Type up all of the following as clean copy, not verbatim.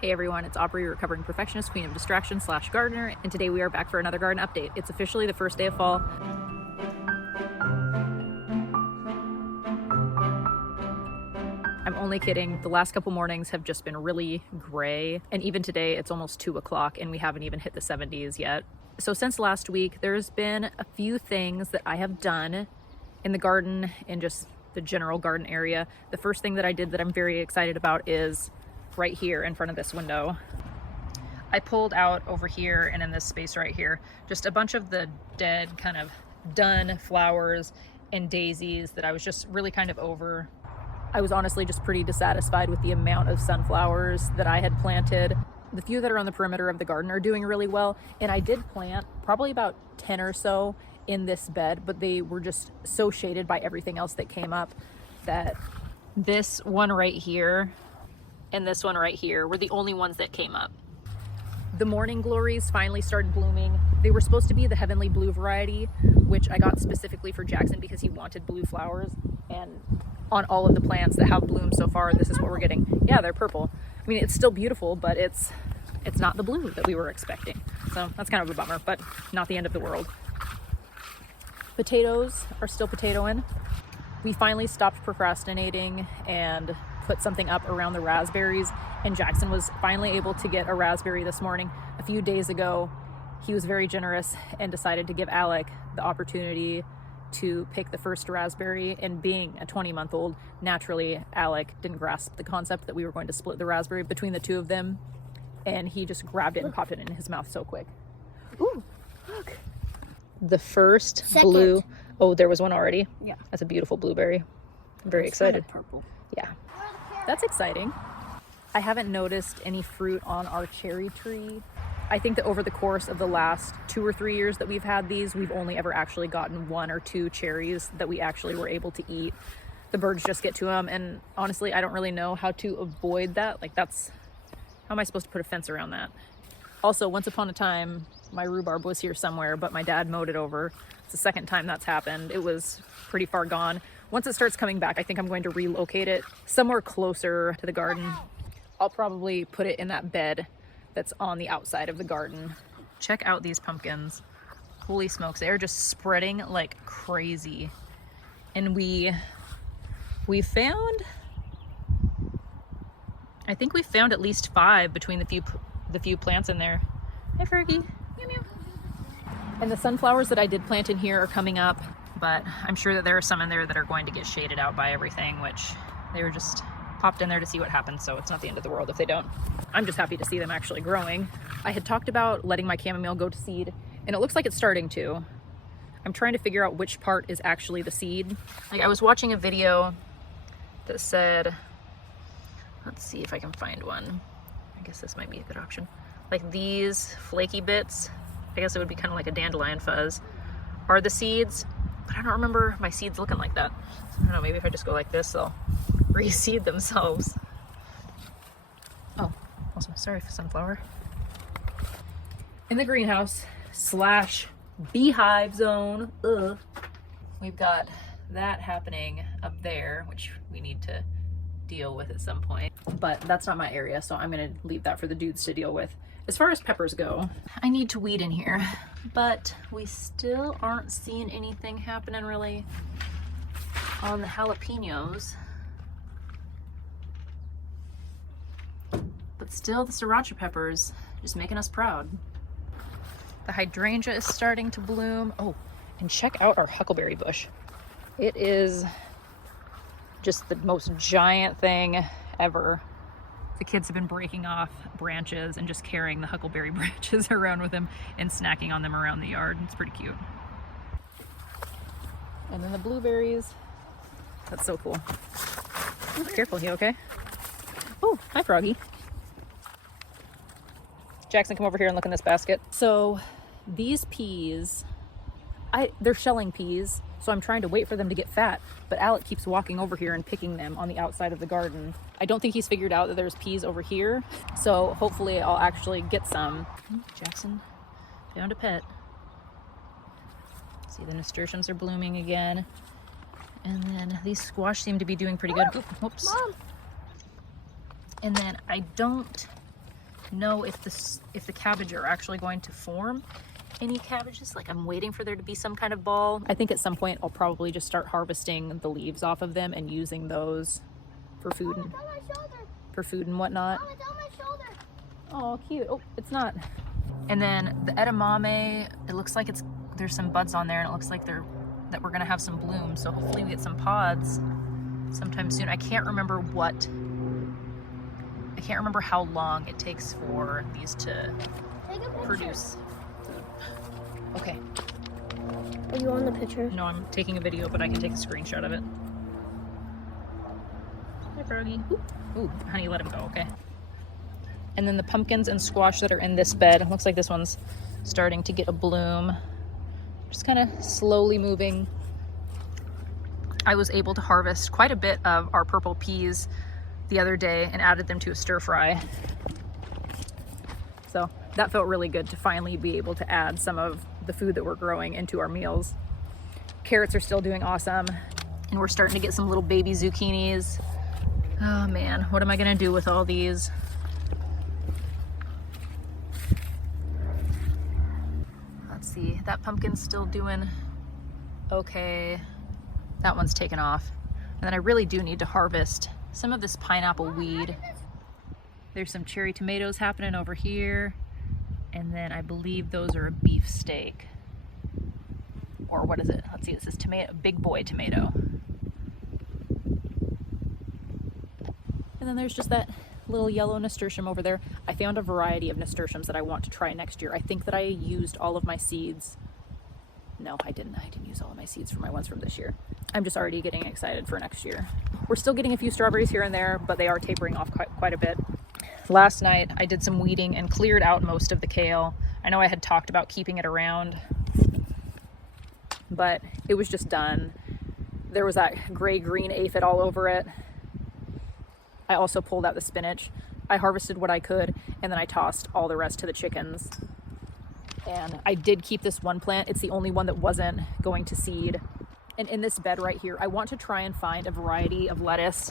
Hey everyone, it's Aubrey, recovering perfectionist, queen of distraction / gardener, and today we are back for another garden update. It's officially the first day of fall. I'm only kidding. The last couple mornings have just been really gray, and even today it's almost 2 o'clock and we haven't even hit the 70s yet. So since last week, there's been a few things that I have done in the garden and just the general garden area. The first thing that I did that I'm very excited about is right here in front of this window. I pulled out over here and in this space right here just a bunch of the dead, kind of done flowers and daisies that I was just really kind of over. I was honestly just pretty dissatisfied with the amount of sunflowers that I had planted. The few that are on the perimeter of the garden are doing really well, and I did plant probably about 10 or so in this bed, but they were just so shaded by everything else that came up that this one right here and this one right here were the only ones that came up. The morning glories finally started blooming. They were supposed to be the heavenly blue variety, which I got specifically for Jackson because he wanted blue flowers. And on all of the plants that have bloomed so far, this is what we're getting. Yeah, they're purple. I mean, it's still beautiful, but it's not the blue that we were expecting. So that's kind of a bummer, but not the end of the world. Potatoes are still potatoing. We finally stopped procrastinating and put something up around the raspberries, and Jackson was finally able to get a raspberry this morning. A few days ago, he was very generous and decided to give Alec the opportunity to pick the first raspberry, and being a 20-month-old, naturally Alec didn't grasp the concept that we were going to split the raspberry between the two of them, and he just grabbed it and popped it in his mouth so quick. Ooh, look. The first blue. Oh, there was one already? Yeah. That's a beautiful blueberry. I'm very excited. Kind of purple. Yeah. That's exciting. I haven't noticed any fruit on our cherry tree. I think that over the course of the last 2 or 3 years that we've had these, we've only ever actually gotten 1 or 2 cherries that we actually were able to eat. The birds just get to them, and honestly, I don't really know how to avoid that. Like, how am I supposed to put a fence around that? Also, once upon a time, my rhubarb was here somewhere, but my dad mowed it over. It's the second time that's happened. It was pretty far gone. Once it starts coming back, I think I'm going to relocate it somewhere closer to the garden. I'll probably put it in that bed that's on the outside of the garden. Check out these pumpkins. Holy smokes, they're just spreading like crazy. And we found, I think we found at least 5 between the few plants in there. Hi Fergie. Meow, meow. And the sunflowers that I did plant in here are coming up, but I'm sure that there are some in there that are going to get shaded out by everything, which they were just popped in there to see what happens, so it's not the end of the world if they don't. I'm just happy to see them actually growing. I had talked about letting my chamomile go to seed, and it looks like it's starting to. I'm trying to figure out which part is actually the seed. Like, I was watching a video that said, let's see if I can find one. I guess this might be a good option. Like, these flaky bits, I guess it would be kind of like a dandelion fuzz, are the seeds, but I don't remember my seeds looking like that. I don't know, maybe if I just go like this, they'll reseed themselves. Oh, also, sorry for sunflower. In the greenhouse / beehive zone, we've got that happening up there, which we need to deal with at some point. But that's not my area, so I'm gonna leave that for the dudes to deal with. As far as peppers go, I need to weed in here, but we still aren't seeing anything happening really on the jalapenos. But still, the sriracha peppers just making us proud. The hydrangea is starting to bloom. Oh, and check out our huckleberry bush. It is just the most giant thing ever. The kids have been breaking off branches and just carrying the huckleberry branches around with them and snacking on them around the yard. It's pretty cute. And then the blueberries. That's so cool. Oh, careful, you okay? Oh, hi Froggy. Jackson, come over here and look in this basket. So these peas, they're shelling peas, so I'm trying to wait for them to get fat, but Alec keeps walking over here and picking them on the outside of the garden. I don't think he's figured out that there's peas over here, so hopefully I'll actually get some. Jackson found a pet. See, the nasturtiums are blooming again. And then these squash seem to be doing pretty good. Oops. Mom. And then I don't know if the cabbage are actually going to form any cabbages. Like, I'm waiting for there to be some kind of ball. I think at some point I'll probably just start harvesting the leaves off of them and using those for food and whatnot. Mom, it's on my shoulder. Oh, cute. Oh, it's not. And then the edamame, it looks like there's some buds on there, and it looks like that we're gonna have some blooms. So hopefully we get some pods sometime soon. I can't remember how long it takes for these to produce. Okay. Are you on the picture? No, I'm taking a video, but I can take a screenshot of it. Hi, Froggy. Ooh, honey, let him go, okay? And then the pumpkins and squash that are in this bed, it looks like this one's starting to get a bloom. Just kind of slowly moving. I was able to harvest quite a bit of our purple peas the other day and added them to a stir fry. So that felt really good to finally be able to add some of the food that we're growing into our meals. Carrots are still doing awesome, and we're starting to get some little baby zucchinis. Oh man, what am I gonna do with all these? Let's see, that pumpkin's still doing okay. That one's taken off. And then I really do need to harvest some of this pineapple weed. There's some cherry tomatoes happening over here. And then I believe those are a beef steak. Or what is it? Let's see, it says tomato, big boy tomato. And then there's just that little yellow nasturtium over there. I found a variety of nasturtiums that I want to try next year. I think that I used all of my seeds. No, I didn't use all of my seeds for my ones from this year. I'm just already getting excited for next year. We're still getting a few strawberries here and there, but they are tapering off quite a bit. Last night I did some weeding and cleared out most of the kale. I know I had talked about keeping it around, but it was just done. There was that gray-green aphid all over it. I also pulled out the spinach. I harvested what I could, and then I tossed all the rest to the chickens. And I did keep this one plant. It's the only one that wasn't going to seed. And in this bed right here, I want to try and find a variety of lettuce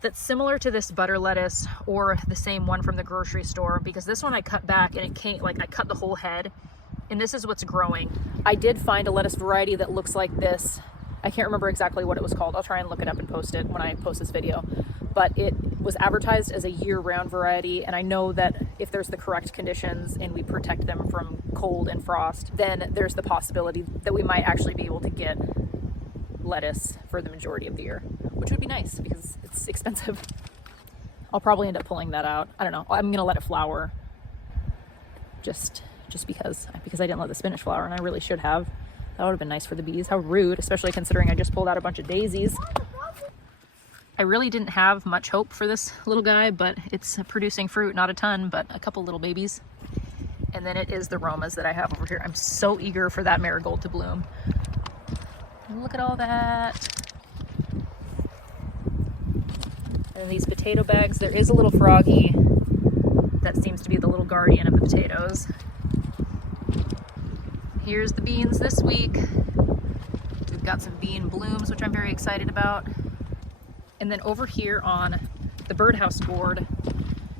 that's similar to this butter lettuce or the same one from the grocery store, because this one I cut back and it came, like, I cut the whole head, and this is what's growing. I did find a lettuce variety that looks like this. I can't remember exactly what it was called. I'll try and look it up and post it when I post this video. But it was advertised as a year-round variety, and I know that if there's the correct conditions and we protect them from cold and frost, then there's the possibility that we might actually be able to get lettuce for the majority of the year, which would be nice because it's expensive. I'll probably end up pulling that out. I don't know. I'm gonna let it flower just because I didn't let the spinach flower, and I really should have. That would have been nice for the bees. How rude, especially considering I just pulled out a bunch of daisies. I really didn't have much hope for this little guy, but it's producing fruit, not a ton, but a couple little babies. And then it is the Romas that I have over here. I'm so eager for that marigold to bloom. Look at all that. And these potato bags, there is a little froggy that seems to be the little guardian of the potatoes. Here's the beans this week. We've got some bean blooms, which I'm very excited about. And then over here on the birdhouse board,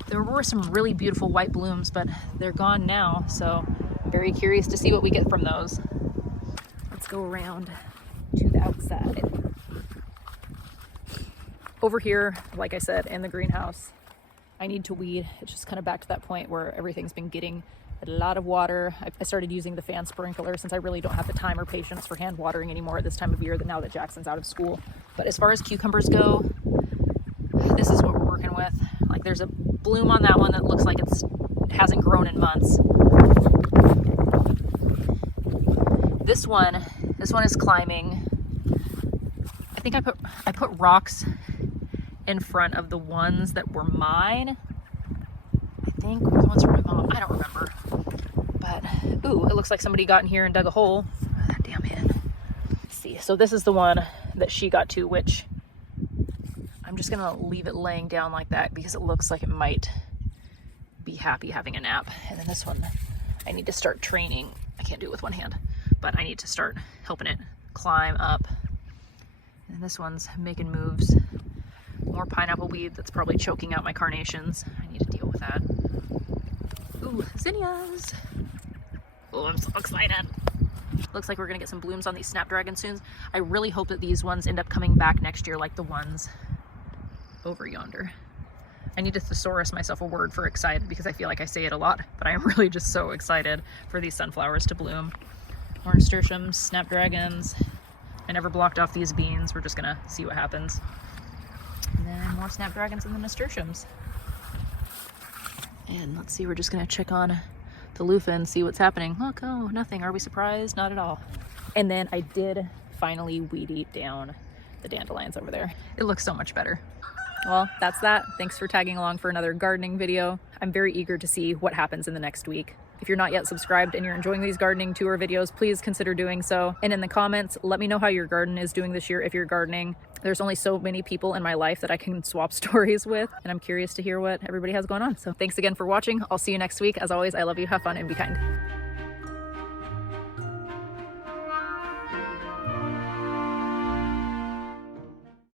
there were some really beautiful white blooms, but they're gone now. So I'm very curious to see what we get from those. Let's go around to the outside. Over here, like I said, in the greenhouse, I need to weed. It's just kind of back to that point where everything's been getting a lot of water. I started using the fan sprinkler since I really don't have the time or patience for hand watering anymore at this time of year, now that Jackson's out of school. But as far as cucumbers go, this is what we're working with. Like, there's a bloom on that one that looks like it hasn't grown in months. This one is climbing. I think I put rocks in front of the ones that were mine. I think, or the ones from my mom. I don't remember. But, ooh, it looks like somebody got in here and dug a hole. Oh, that damn hen. Let's see. So this is the one that she got to, which I'm just gonna leave it laying down like that because it looks like it might be happy having a nap. And then this one, I need to start training. I can't do it with one hand, but I need to start helping it climb up. And this one's making moves. More pineapple weed that's probably choking out my carnations. I need need to deal with that. Ooh, zinnias. Oh, I'm so excited. Looks like we're gonna get some blooms on these snapdragons soon. I really hope that these ones end up coming back next year like the ones over yonder. I need to thesaurus myself a word for excited because I feel like I say it a lot, but I'm really just so excited for these sunflowers to bloom. More nasturtiums, snapdragons. I never blocked off these beans. We're just gonna see what happens. And then more snapdragons and the nasturtiums. And let's see, we're just gonna check on the loofah and see what's happening. Look, oh, nothing. Are we surprised? Not at all. And then I did finally weed eat down the dandelions over there. It looks so much better. Well, that's that. Thanks for tagging along for another gardening video. I'm very eager to see what happens in the next week. If you're not yet subscribed and you're enjoying these gardening tour videos, please consider doing so. And in the comments, let me know how your garden is doing this year if you're gardening. There's only so many people in my life that I can swap stories with, and I'm curious to hear what everybody has going on. So thanks again for watching. I'll see you next week. As always, I love you. Have fun and be kind.